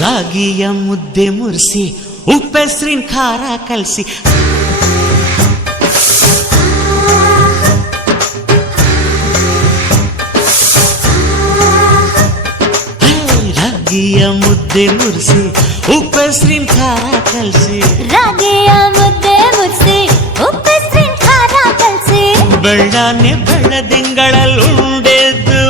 ರಾಗಿಯ ಮುದ್ದೆ ಮುರಿಸಿ ಉಪ್ಪೆಸ್ರಿನ ಖಾರ ಕಲಸಿ ರಾಗಿಯ ಮುದ್ದೆ ಮುರಿಸಿ ಉಪ್ಪೆಸ್ರಿನ ಖಾರ ಕಲಸಿ ರಾಗಿಯ ಮುದ್ದೆ ಮುರಿಸಿ ಉಪ್ಪೆಸ್ರಿನ ಖಾರ ಕಲಸಿ ಬೆಳ್ಳನೆ ಬೆಳ್ಳದಿಂಗಳಲ್ಲಿ ಉಂಡೆದ್ದು